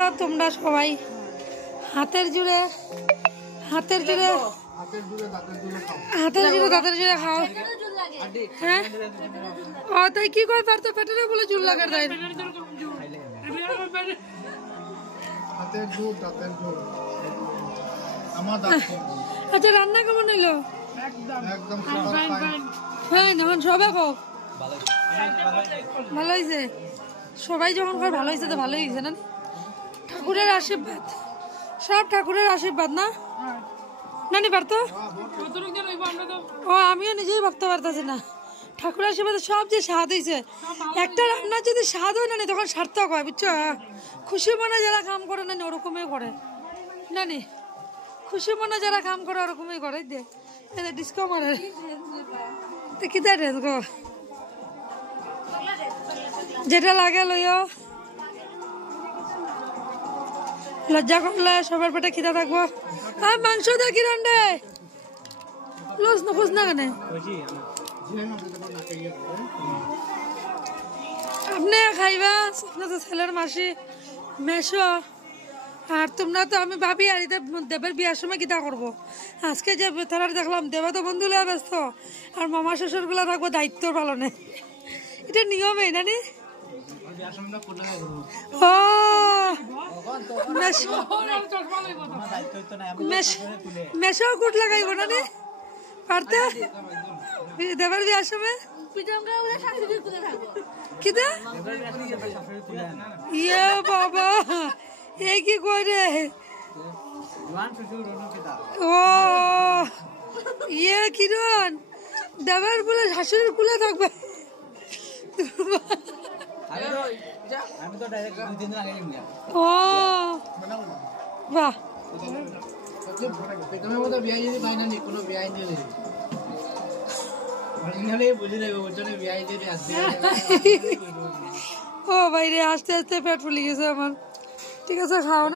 তোমরা সবাই হাতের জুড়ে দাঁতের জুড়ে খাও। হ্যাঁ তাই কি করে পারতো পেটের বলে চুল লাগার তাই। আচ্ছা রান্না কেমন হইলো? হ্যাঁ যখন সবাই খাও ভালো হয়েছে। সবাই যখন খায় ভালো হয়েছে তো ভালোই হয়েছে না? ঠাকুরের আশীর্বাদ, সব ঠাকুরের আশীর্বাদ না নানি পারতো? ও আমিও নিজেই ভাবতে পারতেছি না। ঠাকুরের আশীর্বাদে সব যে স্বাদ হয়েছে। একটা রান্নার যদি স্বাদ হয় নানি তখন সার্থক হয়, বুঝছো? খুশি মনে যারা কাম করে নানি ওরকমই করে নানি, খুশি মনে যারা কাম করে ওরকমই করে। ডিস্কো মারে কি ড্রেস গো যেটা লাগে লইও। লজ্জা করলে সবার পেটে খিদা থাকবো। আর মাংস দিয়ে কি রান্ডে লস নখোস না কেন আপনি খাইবা? আপনার তো ছেলের মাসি মেশো আর তোমরা তো আমি ভাবি আর দেবের বিয়ার সময় কিতা করবো। আজকে যে তারা দেখলাম দেবা তো বন্ধু লয়ে ব্যস্ত আর মামা শ্বশুর গুলা থাকবো দায়িত্ব পালনে। এটা নিয়মই নানি। ও মেশো কুট লাগাইব নানি পারতে দেবার বিয়ার সময় কিতা ইয়ে বাবা এ কি করে? ও ইয়ে কিরণ দেবার বলে শাশুড়ির কুলে থাকবে। ও বাহ ও বাইরে আস্তে আস্তে পেট ফুলে গেছে আমার। ঠিক আছে খাও না।